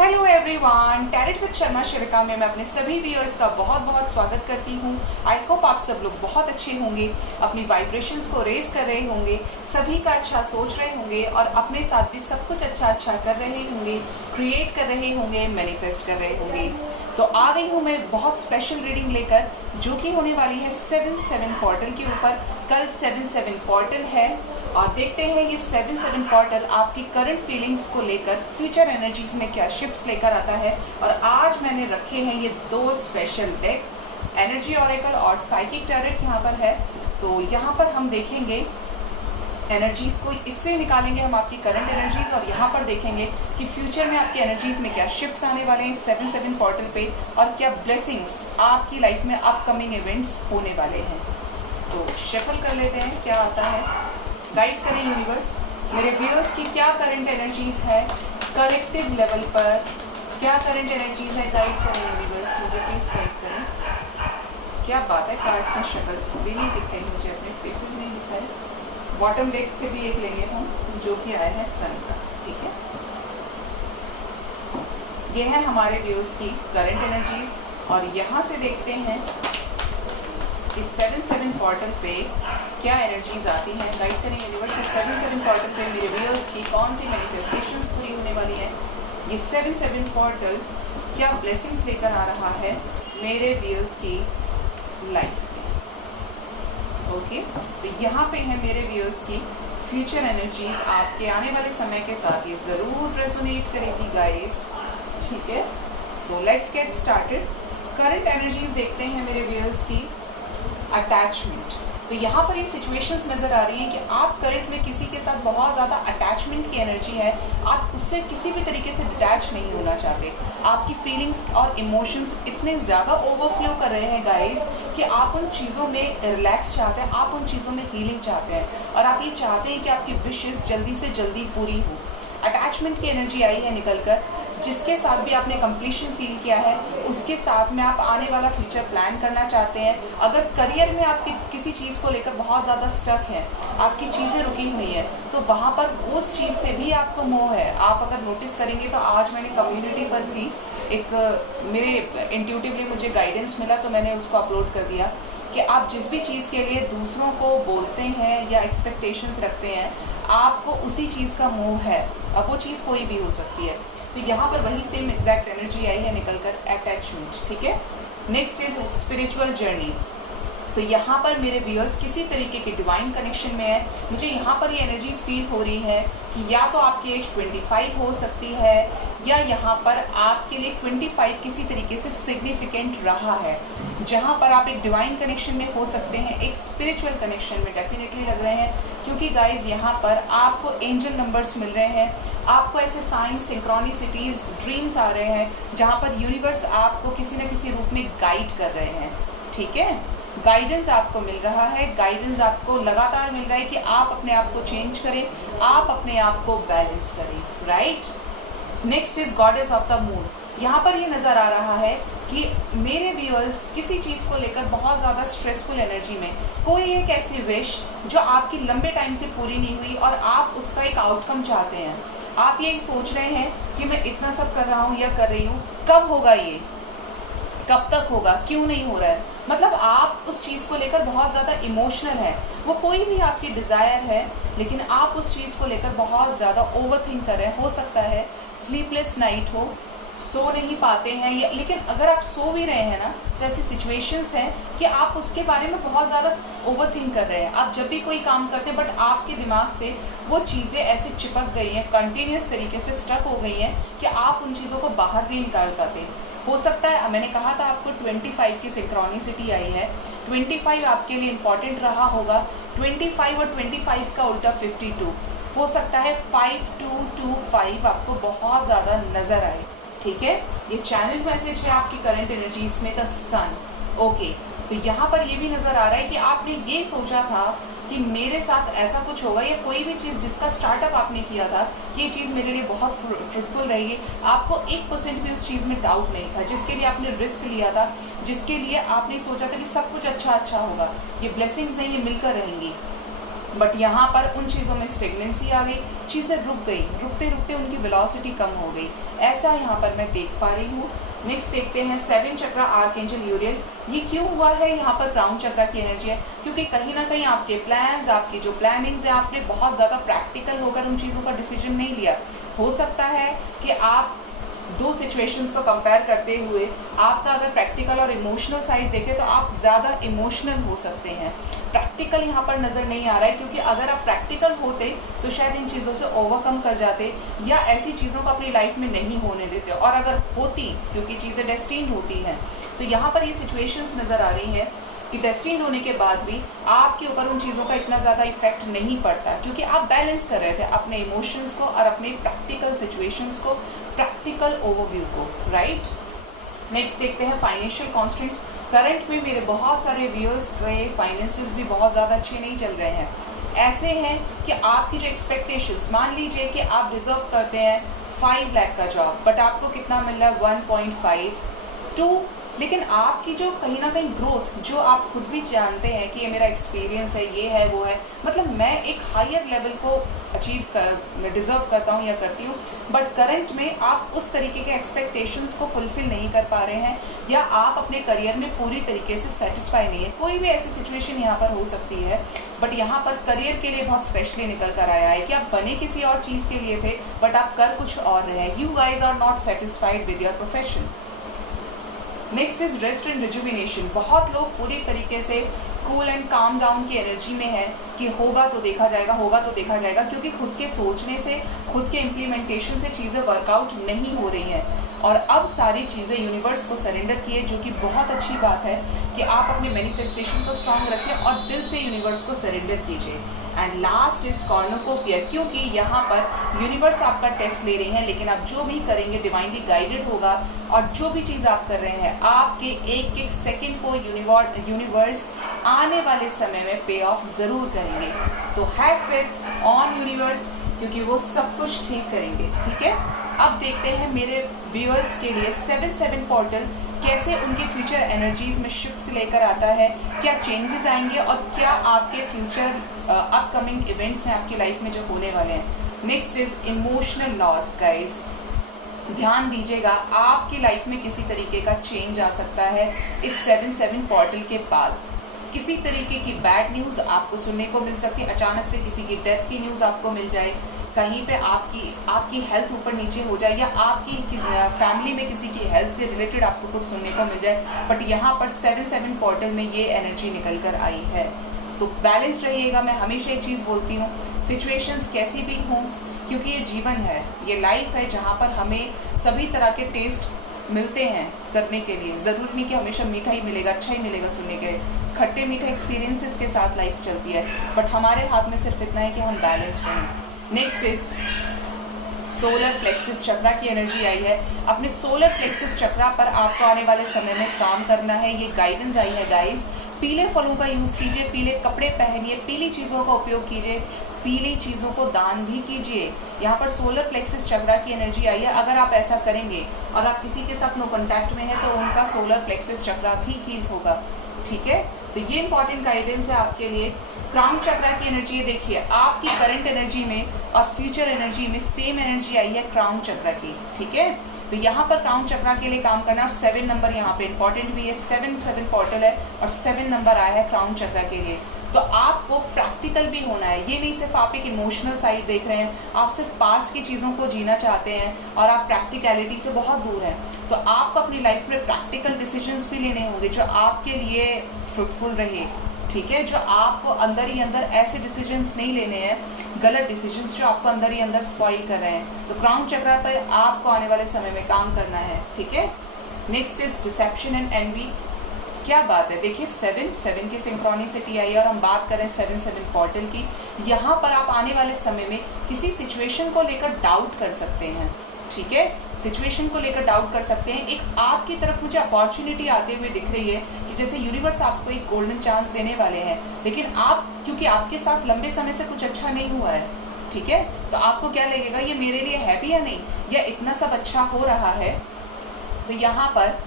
Hello everyone, tarot with Sharma Shivika में मैं अपने सभी व्यूअर्स का बहुत बहुत स्वागत करती हूँ। आई होप आप सब लोग बहुत अच्छे होंगे, अपनी वाइब्रेशंस को रेज कर रहे होंगे, सभी का अच्छा सोच रहे होंगे और अपने साथ भी सब कुछ अच्छा अच्छा कर रहे होंगे, क्रिएट कर रहे होंगे, मैनिफेस्ट कर रहे होंगे। तो आ गई हूँ मैं बहुत स्पेशल रीडिंग लेकर, जो कि होने वाली है 7/7 पोर्टल के ऊपर। कल 7/7 पोर्टल है और देखते हैं ये 7/7 पोर्टल आपकी करंट फीलिंग्स को लेकर फ्यूचर एनर्जीज में क्या शिफ्ट्स लेकर आता है। और आज मैंने रखे हैं ये दो स्पेशल डेक, एनर्जी ऑरेकल और साइकिक टैरेट यहाँ पर है। तो यहाँ पर हम देखेंगे एनर्जीज को, इससे निकालेंगे हम आपकी करंट एनर्जीज और यहाँ पर देखेंगे कि फ्यूचर में आपकी एनर्जीज में क्या शिफ्ट्स आने वाले हैं 7/7 पोर्टल पे और क्या ब्लेसिंग्स आपकी लाइफ में अपकमिंग इवेंट्स होने वाले हैं। तो शफल कर लेते हैं क्या आता है। गाइड करें यूनिवर्स, मेरे व्यूअर्स की क्या करंट एनर्जीज है कलेक्टिव लेवल पर, क्या करंट एनर्जीज है, गाइड करें यूनिवर्स, मुझे प्लीज गाइड करें। क्या बात है, कार्ड्स में शक्ल भी नहीं दिख रही मुझे, अपने फेसेस नहीं दिख रहे। बॉटम डेक से भी एक लेंगे हम, जो कि आया है सन का। ठीक है, ये है हमारे व्यूअर्स की करंट एनर्जीज और यहाँ से देखते हैं कि 7/7 पोर्टल पे क्या एनर्जीज आती हैं। गाइड करें यूनिवर्स, 7/7 पोर्टल पे मेरे व्यूअर्स की कौन सी मैनिफेस्टेशंस पूरी होने वाली है। ये 7/7 पोर्टल क्या ब्लेसिंग्स लेकर आ रहा है मेरे व्यूअर्स की लाइफ में। ओके, तो यहाँ पे है मेरे व्यूअर्स की फ्यूचर एनर्जीज आपके आने वाले समय के साथ ये जरूर रेजोनेट करेगी गाइस। ठीक है, तो let's get started. Current energies देखते हैं मेरे व्यूअर्स की अटैचमेंट। तो यहाँ पर ये सिचुएशंस नजर आ रही है कि आप करंट में किसी के साथ बहुत ज्यादा अटैचमेंट की एनर्जी है, आप उससे किसी भी तरीके से डिटैच नहीं होना चाहते। आपकी फीलिंग्स और इमोशंस इतने ज्यादा ओवरफ्लो कर रहे हैं गाइस कि आप उन चीजों में रिलैक्स चाहते हैं, आप उन चीजों में हीलिंग चाहते हैं और आप ये चाहते हैं कि आपकी विशेस जल्दी से जल्दी पूरी हो। अटैचमेंट की एनर्जी आई है निकलकर, जिसके साथ भी आपने कंप्लीशन फील किया है उसके साथ में आप आने वाला फ्यूचर प्लान करना चाहते हैं। अगर करियर में आपकी किसी चीज को लेकर बहुत ज्यादा स्टक है, आपकी चीजें रुकी हुई है, तो वहां पर उस चीज से भी आपको मोह है। आप अगर नोटिस करेंगे तो आज मैंने कम्युनिटी पर भी एक मेरे इंट्यूटिवली मुझे गाइडेंस मिला, तो मैंने उसको अपलोड कर दिया कि आप जिस भी चीज के लिए दूसरों को बोलते हैं या एक्सपेक्टेशंस रखते हैं, आपको उसी चीज का मोह है। अब वो चीज कोई भी हो सकती है। तो यहाँ पर वही सेम एग्जैक्ट एनर्जी आई है निकलकर, अटैचमेंट। ठीक है, नेक्स्ट इज स्पिरिचुअल जर्नी। तो यहाँ पर मेरे व्यूअर्स किसी तरीके के डिवाइन कनेक्शन में है। मुझे यहाँ पर ये एनर्जीज फील हो रही है कि या तो आपकी एज 25 हो सकती है या यहाँ पर आपके लिए 25 किसी तरीके से सिग्निफिकेंट रहा है, जहां पर आप एक डिवाइन कनेक्शन में हो सकते हैं, एक स्पिरिचुअल कनेक्शन में डेफिनेटली लग रहे हैं। क्योंकि गाइज यहाँ पर आपको एंजल नंबर्स मिल रहे हैं, आपको ऐसे साइंस, सिंक्रोनिसिटीज, ड्रीम्स आ रहे हैं जहां पर यूनिवर्स आपको किसी न किसी रूप में गाइड कर रहे हैं। ठीक है, गाइडेंस आपको मिल रहा है, गाइडेंस आपको लगातार मिल रहा है कि आप अपने आप को चेंज करें, आप अपने आप को बैलेंस करें। Right, next is goddess of the moon. यहाँ पर ये नजर आ रहा है कि मेरे व्यूअर्स किसी चीज को लेकर बहुत ज्यादा स्ट्रेसफुल एनर्जी में, कोई एक ऐसी विश जो आपकी लंबे टाइम से पूरी नहीं हुई और आप उसका एक आउटकम चाहते हैं। आप ये सोच रहे हैं कि मैं इतना सब कर रहा हूँ या कर रही हूँ, कब होगा ये, कब तक होगा, क्यों नहीं हो रहा है। मतलब आप उस चीज को लेकर बहुत ज्यादा इमोशनल है। वो कोई भी आपकी डिजायर है, लेकिन आप उस चीज को लेकर बहुत ज्यादा ओवरथिंक कर रहे हैं। हो सकता है स्लीपलेस नाइट हो, सो नहीं पाते हैं या, लेकिन अगर आप सो भी रहे हैं ना, तो ऐसी सिचुएशंस हैं कि आप उसके बारे में बहुत ज्यादा ओवरथिंक कर रहे हैं। आप जब भी कोई काम करते हैं बट आपके दिमाग से वो चीजें ऐसे चिपक गई हैं, कंटिन्यूअस तरीके से स्टक हो गई हैं कि आप उन चीजों को बाहर नहीं निकाल पाते। हो सकता है, मैंने कहा था आपको 25 की सिंक्रोनिसिटी आई है, 25 आपके लिए इंपॉर्टेंट रहा होगा। 25 और 25 का उल्टा 52 हो सकता है। 5225 आपको बहुत ज्यादा नजर आए। ठीक है, ये चैनल मैसेज है आपकी करंट एनर्जीज में, द सन। ओके, तो यहाँ पर ये भी नजर आ रहा है कि आपने ये सोचा था कि मेरे साथ ऐसा कुछ होगा, या कोई भी चीज जिसका स्टार्टअप आपने किया था, ये चीज मेरे लिए बहुत फ्रूटफुल रहेगी। आपको 1% भी उस चीज में डाउट नहीं था, जिसके लिए आपने रिस्क लिया था, जिसके लिए आपने सोचा था कि सब कुछ अच्छा अच्छा होगा, ये ब्लेसिंग्स हैं, ये मिलकर रहेंगी। बट यहाँ पर उन चीजों में स्टेगनेंसी आ गई, चीजें रुक गई, रुकते रुकते उनकी वेलोसिटी कम हो गई, ऐसा यहाँ पर मैं देख पा रही हूँ। नेक्स्ट देखते हैं 7 चक्रा आर्कएंजल यूरियल। ये क्यों हुआ है? यहाँ पर क्राउन चक्रा की एनर्जी है, क्योंकि कहीं ना कहीं आपके प्लान्स, आपकी जो प्लानिंग्स है, आपने बहुत ज्यादा प्रैक्टिकल होकर उन चीजों का डिसीजन नहीं लिया। हो सकता है कि आप दो सिचुएशंस को कंपेयर करते हुए आपका अगर प्रैक्टिकल और इमोशनल साइड देखें तो आप ज्यादा इमोशनल हो सकते हैं। प्रैक्टिकल यहाँ पर नजर नहीं आ रहा है, क्योंकि अगर आप प्रैक्टिकल होते तो शायद इन चीजों से ओवरकम कर जाते या ऐसी चीजों को अपनी लाइफ में नहीं होने देते, और अगर होती, क्योंकि चीजें डेस्टिन्ड होती हैं, तो यहाँ पर ये सिचुएशंस नजर आ रही है कि डेस्टिन्ड होने के बाद भी आपके ऊपर उन चीजों का इतना ज्यादा इफेक्ट नहीं पड़ता, क्योंकि आप बैलेंस कर रहे थे अपने इमोशंस को और अपने प्रैक्टिकल सिचुएशंस को, प्रैक्टिकल ओवरव्यू को, राइट। नेक्स्ट देखते हैं फाइनेंशियल कॉन्स्टेंट्स। करंट में मेरे बहुत सारे व्यूअर्स के फाइनेंसेस भी बहुत ज्यादा अच्छे नहीं चल रहे हैं। ऐसे हैं कि आपकी जो एक्सपेक्टेशंस, मान लीजिए कि आप डिजर्व करते हैं 5 लाख का जॉब, बट आपको कितना मिल रहा है 1.5, 2, लेकिन आपकी जो कहीं ना कहीं ग्रोथ, जो आप खुद भी जानते हैं कि ये मेरा एक्सपीरियंस है, ये है, वो है, मतलब मैं एक हायर लेवल को डिजर्व करता हूँ या करती हूँ, बट करंट में आप उस तरीके के एक्सपेक्टेशंस को फुलफिल नहीं कर पा रहे हैं, या आप अपने करियर में पूरी तरीके से सेटिस्फाई नहीं है। कोई भी ऐसी सिचुएशन यहाँ पर हो सकती है, बट यहाँ पर करियर के लिए बहुत स्पेशली निकल कर आया है कि आप बने किसी और चीज के लिए थे, बट आप कर कुछ और रहे हैं। You guys are not satisfied with your profession. Next is rest and rejuvenation. बहुत लोग पूरी तरीके से कूल एंड काम डाउन की एनर्जी में है कि होगा तो देखा जाएगा, होगा तो देखा जाएगा, क्योंकि खुद के सोचने से, खुद के इम्प्लीमेंटेशन से चीजें वर्कआउट नहीं हो रही हैं। और अब सारी चीजें यूनिवर्स को सरेंडर किए, जो कि बहुत अच्छी बात है कि आप अपने मैनिफेस्टेशन को स्ट्रांग रखें और दिल से यूनिवर्स को सरेंडर कीजिए। एंड लास्ट इज कॉर्नोकोपिया, क्योंकि यहाँ पर यूनिवर्स आपका टेस्ट ले रही है, लेकिन आप जो भी करेंगे डिवाइनली गाइडेड होगा, और जो भी चीज आप कर रहे हैं आपके एक एक सेकंड को यूनिवर्स आने वाले समय में पे ऑफ जरूर करेंगे। तो हैव फेथ ऑन यूनिवर्स, क्योंकि वो सब कुछ ठीक करेंगे, ठीक है। अब देखते हैं मेरे व्यूअर्स के लिए 7/7 पोर्टल कैसे उनके फ्यूचर एनर्जीज में शिफ्ट्स लेकर आता है, क्या चेंजेस आएंगे और क्या आपके फ्यूचर अपकमिंग इवेंट्स हैं आपकी लाइफ में जो होने वाले हैं। Next is emotional loss. Guys ध्यान दीजिएगा, आपकी लाइफ में किसी तरीके का चेंज आ सकता है इस 7/7 पोर्टल के बाद। किसी तरीके की बैड न्यूज आपको सुनने को मिल सकती है, अचानक से किसी की डेथ की न्यूज आपको मिल जाए, कहीं पे आपकी हेल्थ ऊपर नीचे हो जाए, या आपकी फैमिली में किसी की हेल्थ से रिलेटेड आपको कुछ सुनने को मिल जाए। बट यहाँ पर 7/7 पोर्टल में ये एनर्जी निकल कर आई है, तो बैलेंस रहिएगा। मैं हमेशा एक चीज बोलती हूँ, सिचुएशंस कैसी भी हों, क्योंकि ये जीवन है, ये लाइफ है, जहाँ पर हमें सभी तरह के टेस्ट मिलते हैं करने के लिए। जरूरी नहीं कि हमेशा मीठा ही मिलेगा, अच्छा ही मिलेगा सुनने के, खट्टे मीठे एक्सपीरियंसेस के साथ लाइफ चलती है, बट हमारे हाथ में सिर्फ इतना है कि हम बैलेंस रहें। नेक्स्ट इज सोलर प्लेक्सिस चक्रा की एनर्जी आई है। अपने सोलर प्लेक्सिस चक्रा पर आपको आने वाले समय में काम करना है, ये गाइडेंस आई है गाइज। पीले फलों का यूज कीजिए, पीले कपड़े पहनिए, पीली चीजों का उपयोग कीजिए, पीली चीजों को दान भी कीजिए। यहाँ पर सोलर प्लेक्सिस चक्रा की एनर्जी आई है। अगर आप ऐसा करेंगे और आप किसी के साथ नो कांटेक्ट में है तो उनका सोलर प्लेक्सिस चक्रा भी हील होगा, ठीक है। तो ये इंपॉर्टेंट गाइडेंस है आपके लिए। क्राउन चक्रा की एनर्जी देखिए, आपकी करंट एनर्जी में और फ्यूचर एनर्जी में सेम एनर्जी आई है क्राउन चक्रा की, ठीक है। तो यहाँ पर क्राउन चक्रा के लिए काम करना, और 7 नंबर यहाँ पे इंपॉर्टेंट भी है, 7/7 पोर्टल है और 7 नंबर आया है क्राउन चक्रा के लिए। तो आपको प्रैक्टिकल भी होना है, ये नहीं सिर्फ आप एक इमोशनल साइड देख रहे हैं, आप सिर्फ पास्ट की चीजों को जीना चाहते हैं और आप प्रैक्टिकलिटी से बहुत दूर हैं। तो आपको अपनी लाइफ में प्रैक्टिकल डिसीजंस भी लेने होंगे जो आपके लिए फ्रूटफुल रहे, ठीक है। जो आपको अंदर ही अंदर ऐसे डिसीजंस नहीं लेने हैं, गलत डिसीजंस जो आपको अंदर ही अंदर स्पॉइल कर रहे हैं। तो क्राउन चक्रा पर आपको आने वाले समय में काम करना है, ठीक है। Next is deception and envy. क्या बात है, देखिए 7/7 की सिंक्रोनिसिटी आई है और हम बात करें 7/7 पोर्टल की। यहाँ पर आप आने वाले समय में किसी सिचुएशन को लेकर डाउट कर सकते हैं, ठीक है। सिचुएशन को लेकर डाउट कर सकते हैं। एक आपकी तरफ मुझे अपॉर्चुनिटी आते हुए दिख रही है कि जैसे यूनिवर्स आपको एक गोल्डन चांस देने वाले हैं, लेकिन आप, क्योंकि आपके साथ लंबे समय से कुछ अच्छा नहीं हुआ है, ठीक है, तो आपको क्या लगेगा, ये मेरे लिए है भी या नहीं, या इतना सब अच्छा हो रहा है, तो यहाँ पर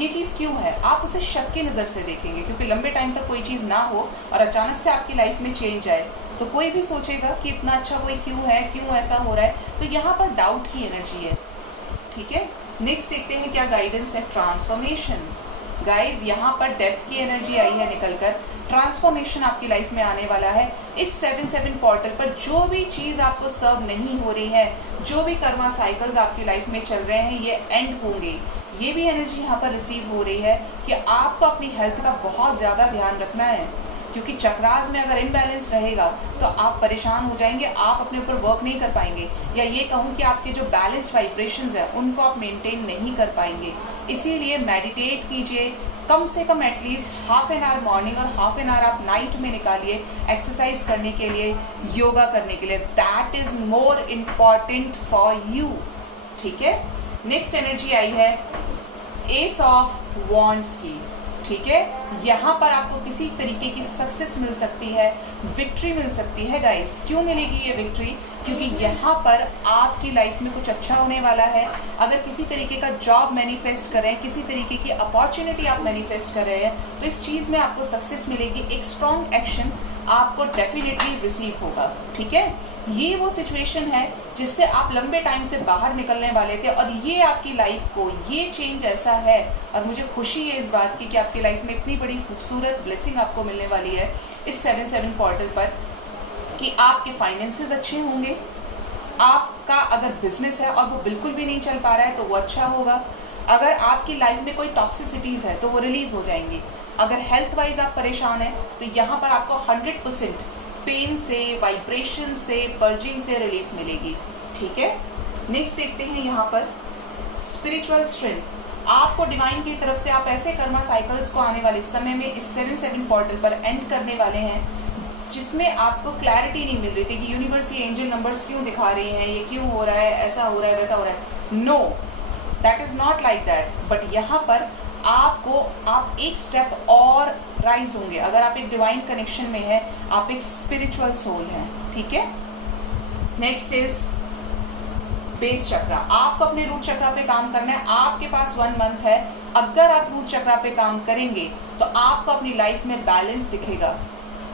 ये चीज क्यों है, आप उसे शक की नजर से देखेंगे। क्योंकि लंबे टाइम तक कोई चीज ना हो और अचानक से आपकी लाइफ में चेंज आए, तो कोई भी सोचेगा कि इतना अच्छा कोई क्यों है, क्यों ऐसा हो रहा है, तो यहाँ पर डाउट की एनर्जी है। ठीक है, नेक्स्ट देखते हैं क्या गाइडेंस है। ट्रांसफॉर्मेशन। गाइज यहाँ पर डेथ की एनर्जी आई है निकलकर, ट्रांसफॉर्मेशन आपकी लाइफ में आने वाला है। इस 7-7 पोर्टल पर जो भी चीज आपको सर्व नहीं हो रही है, जो भी कर्मा साइकिल्स आपकी लाइफ में चल रहे हैं, ये एंड होंगे। ये भी एनर्जी यहाँ पर रिसीव हो रही है कि आपको अपनी हेल्थ का बहुत ज्यादा ध्यान रखना है, क्योंकि चक्रास में अगर इम्बैलेंस रहेगा तो आप परेशान हो जाएंगे, आप अपने ऊपर वर्क नहीं कर पाएंगे, या ये कहूँ कि आपके जो बैलेंस्ड वाइब्रेशंस है उनको आप मेंटेन नहीं कर पाएंगे। इसीलिए मेडिटेट कीजिए, कम से कम at least half an hour morning और हाफ एन आवर आप नाइट में निकालिए एक्सरसाइज करने के लिए, योगा करने के लिए। That is more important for you. ठीक है, नेक्स्ट एनर्जी आई है एस ऑफ वॉन्ड्स की। ठीक है, यहाँ पर आपको किसी तरीके की सक्सेस मिल सकती है, विक्ट्री मिल सकती है। गाइस क्यों मिलेगी ये विक्ट्री? क्योंकि यहाँ पर आपकी लाइफ में कुछ अच्छा होने वाला है। अगर किसी तरीके का जॉब मैनिफेस्ट कर रहे हैं, किसी तरीके की अपॉर्चुनिटी आप मैनिफेस्ट कर रहे हैं, तो इस चीज में आपको सक्सेस मिलेगी। एक स्ट्रॉन्ग एक्शन आपको डेफिनेटली रिसीव होगा। ठीक है, ये वो सिचुएशन है जिससे आप लंबे टाइम से बाहर निकलने वाले थे, और ये आपकी लाइफ को, ये चेंज ऐसा है, और मुझे खुशी है इस बात की कि आपकी लाइफ में इतनी बड़ी खूबसूरत ब्लेसिंग आपको मिलने वाली है इस 7-7 पोर्टल पर, कि आपके फाइनेंसेस अच्छे होंगे। आपका अगर बिजनेस है और वो बिल्कुल भी नहीं चल पा रहा है तो वो अच्छा होगा। अगर आपकी लाइफ में कोई टॉक्सिसिटीज है तो वो रिलीज हो जाएंगी। अगर हेल्थ वाइज आप परेशान हैं तो यहाँ पर आपको 100% पेन से, वाइब्रेशन से, पर्जिंग से रिलीफ मिलेगी। ठीक है, नेक्स्ट देखते हैं यहाँ पर स्पिरिचुअल स्ट्रेंथ। आपको डिवाइन की तरफ से आप ऐसे कर्मा साइकिल्स को आने वाले समय में इस 7-7 पोर्टल पर एंड करने वाले हैं जिसमें आपको क्लैरिटी नहीं मिल रही थी कि यूनिवर्स ये एंजल नंबर्स क्यों दिखा रही हैं, ये क्यों हो रहा है, ऐसा हो रहा है, वैसा हो रहा है। No, that is not like that. But यहाँ पर आप एक स्टेप और राइज होंगे। अगर आप एक डिवाइन कनेक्शन में है, आप एक स्पिरिचुअल सोल हैं। ठीक है, नेक्स्ट इज बेस चक्रा। आपको अपने रूट चक्रा पे काम करना है। आपके पास 1 मंथ है। अगर आप रूट चक्रा पे काम करेंगे तो आपको अपनी लाइफ में बैलेंस दिखेगा।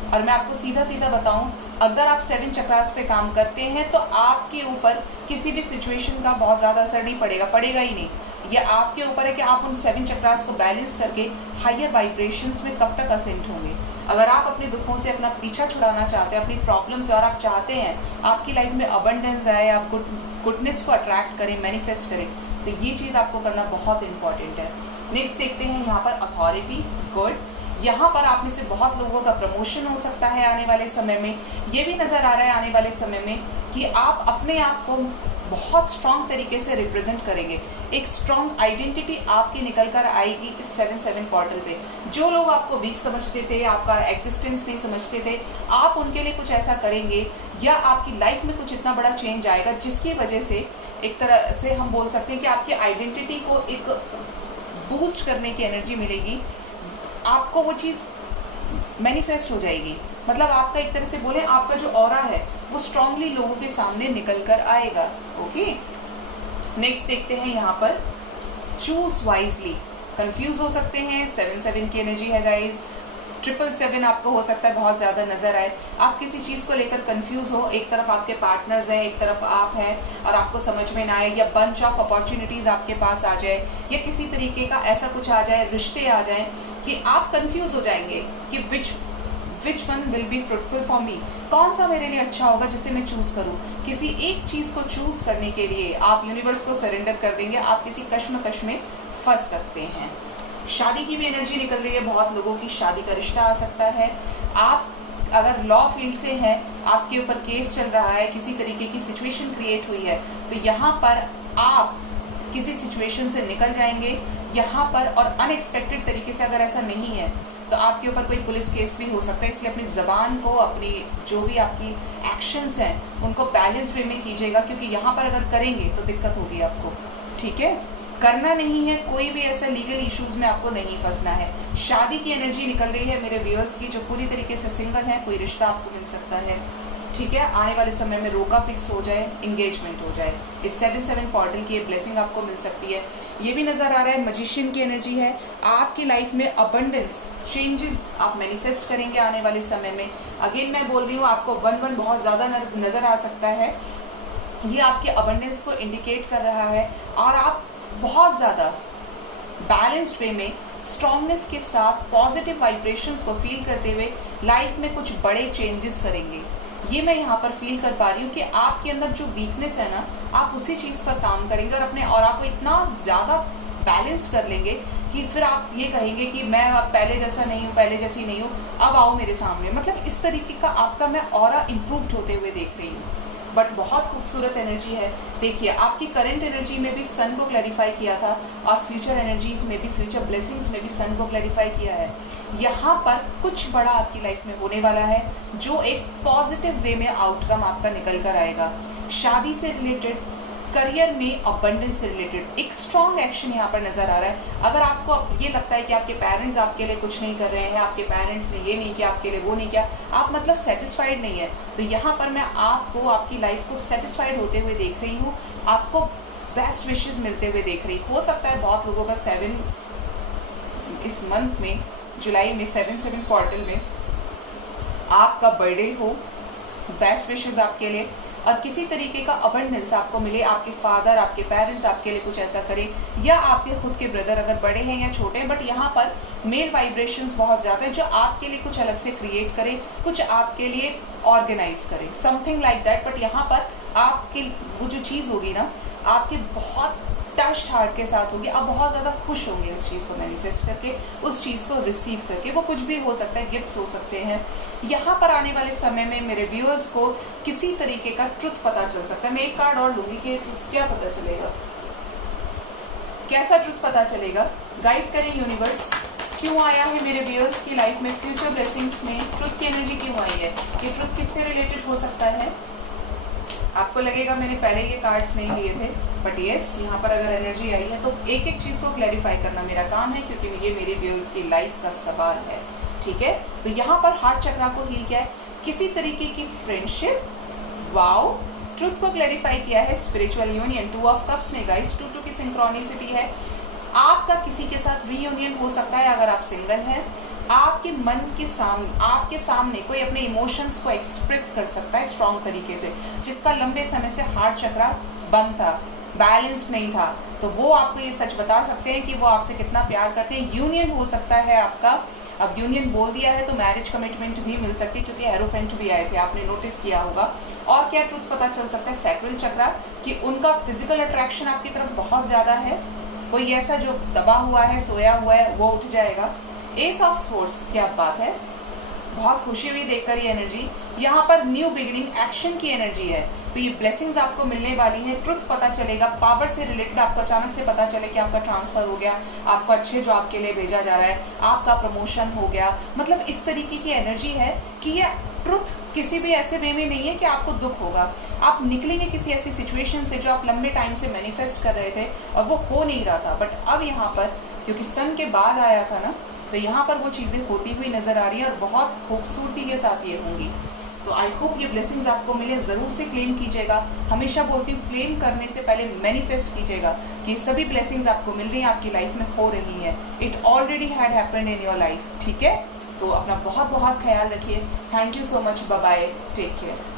और मैं आपको सीधा सीधा बताऊं, अगर आप 7 चक्रास पे काम करते हैं तो आपके ऊपर किसी भी सिचुएशन का बहुत ज्यादा असर नहीं पड़ेगा, पड़ेगा ही नहीं। ये आपके ऊपर है कि आप उन 7 चक्रास को बैलेंस करके हायर वाइब्रेशंस में कब तक असेंट होंगे। अगर आप अपने दुखों से अपना पीछा छुड़ाना चाहते हैं, अपनी प्रॉब्लम से, और आप चाहते हैं आपकी लाइफ में अबंडेंस आए, आप गुडनेस को अट्रैक्ट करें, मैनिफेस्ट करें, तो ये चीज आपको करना बहुत इंपॉर्टेंट है। नेक्स्ट देखते हैं यहाँ पर अथॉरिटी। गुड, यहाँ पर आप में से बहुत लोगों का प्रमोशन हो सकता है आने वाले समय में। ये भी नजर आ रहा है आने वाले समय में कि आप अपने आप को बहुत स्ट्रांग तरीके से रिप्रेजेंट करेंगे। एक स्ट्रांग आइडेंटिटी आपकी निकल कर आएगी इस 7-7 पोर्टल पे। जो लोग आपको वीक समझते थे, आपका एक्सिस्टेंस नहीं समझते थे, आप उनके लिए कुछ ऐसा करेंगे, या आपकी लाइफ में कुछ इतना बड़ा चेंज आएगा जिसकी वजह से एक तरह से हम बोल सकते हैं कि आपकी आइडेंटिटी को एक बूस्ट करने की एनर्जी मिलेगी। आपको वो चीज मैनिफेस्ट हो जाएगी। मतलब आपका एक तरह से बोले, आपका जो ऑरा है वो स्ट्रांगली लोगों के सामने निकल कर आएगा। ओके, नेक्स्ट देखते हैं यहाँ पर चूज वाइजली। कंफ्यूज हो सकते हैं, 7-7 की एनर्जी है गाइज। 777 आपको हो सकता है बहुत ज्यादा नजर आए। आप किसी चीज को लेकर कंफ्यूज हो, एक तरफ आपके पार्टनर्स हैं, एक तरफ आप हैं और आपको समझ में ना आए, या बंच ऑफ अपॉर्चुनिटीज आपके पास आ जाए, या किसी तरीके का ऐसा कुछ आ जाए, रिश्ते आ जाए कि आप कंफ्यूज हो जाएंगे कि which one will be fruitful for me, कौन सा मेरे लिए अच्छा होगा जिसे मैं चूज करूं। किसी एक चीज को चूज करने के लिए आप यूनिवर्स को सरेंडर कर देंगे, आप किसी कश्मकश में फंस सकते हैं। शादी की भी एनर्जी निकल रही है, बहुत लोगों की शादी का रिश्ता आ सकता है। आप अगर लॉ फील्ड से हैं, आपके ऊपर केस चल रहा है, किसी तरीके की सिचुएशन क्रिएट हुई है, तो यहाँ पर आप किसी सिचुएशन से निकल जाएंगे यहाँ पर। और अनएक्सपेक्टेड तरीके से अगर ऐसा नहीं है तो आपके ऊपर कोई पुलिस केस भी हो सकता है। इसलिए अपनी जबान को, अपनी जो भी आपकी एक्शंस हैं उनको बैलेंस वे में कीजिएगा, क्योंकि यहाँ पर अगर करेंगे तो दिक्कत होगी आपको। ठीक है, करना नहीं है, कोई भी ऐसा लीगल इश्यूज में आपको नहीं फंसना है। शादी की एनर्जी निकल रही है मेरे व्यूअर्स की, जो पूरी तरीके से सिंगल है, कोई रिश्ता आपको मिल सकता है। ठीक है, आने वाले समय में रोका फिक्स हो जाए, एंगेजमेंट हो जाए। इस 7-7 पोर्टल की ब्लेसिंग आपको मिल सकती है। ये भी नजर आ रहा है मैजिशियन की एनर्जी है। आपकी लाइफ में अबंडेंस चेंजेस आप मैनिफेस्ट करेंगे आने वाले समय में। अगेन मैं बोल रही हूँ, आपको 1-1 बहुत ज्यादा नजर आ सकता है। ये आपके अबंडेंस को इंडिकेट कर रहा है और आप बहुत ज्यादा बैलेंस्ड वे में स्ट्रांगनेस के साथ पॉजिटिव वाइब्रेशंस को फील करते हुए लाइफ में कुछ बड़े चेंजेस करेंगे। ये मैं यहाँ पर फील कर पा रही हूँ कि आपके अंदर जो वीकनेस है ना, आप उसी चीज पर काम करेंगे और अपने और आपको इतना ज्यादा बैलेंस्ड कर लेंगे कि फिर आप ये कहेंगे कि मैं अब पहले जैसा नहीं हूँ, पहले जैसी नहीं हूँ, अब आओ मेरे सामने। मतलब इस तरीके का आपका मैं ऑरा इम्प्रूव्ड होते हुए देख रही हूँ। बट बहुत खूबसूरत एनर्जी है। देखिए, आपकी करंट एनर्जी में भी सन को क्लैरिफाई किया था और फ्यूचर एनर्जीज में भी, फ्यूचर ब्लेसिंग्स में भी सन को क्लैरिफाई किया है। यहाँ पर कुछ बड़ा आपकी लाइफ में होने वाला है जो एक पॉजिटिव वे में आउटकम आपका निकल कर आएगा। शादी से रिलेटेड, करियर में अबंडेंस से रिलेटेड एक स्ट्रॉन्ग एक्शन यहाँ पर नजर आ रहा है। अगर आपको ये लगता है कि आपके पेरेंट्स आपके लिए कुछ नहीं कर रहे हैं, आपके पेरेंट्स ने ये नहीं किया, आपके लिए वो नहीं किया, आप मतलब सेटिस्फाइड नहीं है, तो यहाँ पर मैं आपको आपकी लाइफ को सेटिस्फाइड होते हुए देख रही हूँ। आपको बेस्ट विशेष मिलते हुए देख रही। हो सकता है बहुत लोगों का 7 इस मंथ में, जुलाई में 7-7 क्वार्टर में आपका बर्थडे हो। बेस्ट विशेष आपके लिए और किसी तरीके का अबंडेंस आपको मिले। आपके फादर, आपके पेरेंट्स आपके लिए कुछ ऐसा करे, या आपके खुद के ब्रदर अगर बड़े हैं या छोटे हैं, बट यहाँ पर मेल वाइब्रेशंस बहुत ज्यादा है जो आपके लिए कुछ अलग से क्रिएट करे, कुछ आपके लिए ऑर्गेनाइज करे, समथिंग लाइक दैट। बट यहाँ पर आपके वो जो चीज होगी ना, आपके बहुत टच्ड हार्ट के साथ होगी। आप बहुत ज्यादा खुश होंगे उस चीज को मैनिफेस्ट करके, उस चीज को रिसीव करके। वो कुछ भी हो सकता है, गिफ्ट्स हो सकते हैं। यहाँ पर आने वाले समय में मेरे व्यूअर्स को किसी तरीके का ट्रुथ पता चल सकता है। मैं एक कार्ड और लूंगी कि ट्रुथ क्या पता चलेगा, कैसा ट्रुथ पता चलेगा। गाइड करें यूनिवर्स, क्यों आया है मेरे व्यूअर्स की लाइफ में फ्यूचर ब्लेसिंग्स में ट्रुथ की एनर्जी क्यों आई है। ये ट्रुथ किससे रिलेटेड हो सकता है। आपको लगेगा मैंने पहले ये कार्ड्स नहीं लिए थे, बट यस, यहाँ पर अगर एनर्जी आई है तो एक एक चीज को क्लैरिफाई करना मेरा काम है, क्योंकि ये मेरे व्यूअर्स की लाइफ का सवाल है। ठीक है, तो यहाँ पर हार्ट चक्रा को हील किया है, किसी तरीके की फ्रेंडशिप, वाओ, ट्रुथ को क्लैरिफाई किया है, स्पिरिचुअल यूनियन, 2 ऑफ कप्स में गाइस 2-2 की सिंक्रोनिसिटी है। आपका किसी के साथ रीयूनियन हो सकता है अगर आप सिंगल हैं। आपके मन के सामने, आपके सामने कोई अपने इमोशंस को एक्सप्रेस कर सकता है स्ट्रॉन्ग तरीके से, जिसका लंबे समय से हार्ट चक्रा बंद था, बैलेंस नहीं था, तो वो आपको ये सच बता सकते हैं कि वो आपसे कितना प्यार करते हैं। यूनियन हो सकता है आपका। अब यूनियन बोल दिया है तो मैरिज कमिटमेंट भी मिल सकती है, क्योंकि एरोफेंट भी आए थे, आपने नोटिस किया होगा। और क्या ट्रुथ पता चल सकता है सैक्रल चक्रा, कि उनका फिजिकल अट्रैक्शन आपकी तरफ बहुत ज्यादा है। कोई ऐसा जो दबा हुआ है, सोया हुआ है, वो उठ जाएगा। एस ऑफ स्वॉर्ड्स, क्या बात है, बहुत खुशी हुई देखकर ये एनर्जी। यहाँ पर न्यू बिगिनिंग, एक्शन की एनर्जी है, तो ये ब्लेसिंग्स आपको मिलने वाली है। ट्रुथ पता चलेगा, पावर से रिलेटेड आपको अचानक से पता चले कि आपका ट्रांसफर हो गया, आपको अच्छे जॉब के लिए भेजा जा रहा है, आपका प्रमोशन हो गया। मतलब इस तरीके की एनर्जी है कि ये ट्रुथ किसी भी ऐसे वे में नहीं है कि आपको दुख होगा। आप निकलेंगे किसी ऐसी सिचुएशन से जो आप लंबे टाइम से मैनिफेस्ट कर रहे थे और वो हो नहीं रहा था, बट अब यहाँ पर क्योंकि सन के बाद आया था ना, तो यहाँ पर वो चीजें होती हुई नजर आ रही है और बहुत खूबसूरती के साथ ये होंगी। तो आई होप ये ब्लेसिंग्स आपको मिले, जरूर से क्लेम कीजिएगा। हमेशा बोलती हूँ, क्लेम करने से पहले मैनिफेस्ट कीजिएगा कि सभी ब्लेसिंग्स आपको मिल रही है, आपकी लाइफ में हो रही है। It already had happened in your life. ठीक है, तो अपना बहुत बहुत ख्याल रखिए। Thank you so much, bye bye, take care.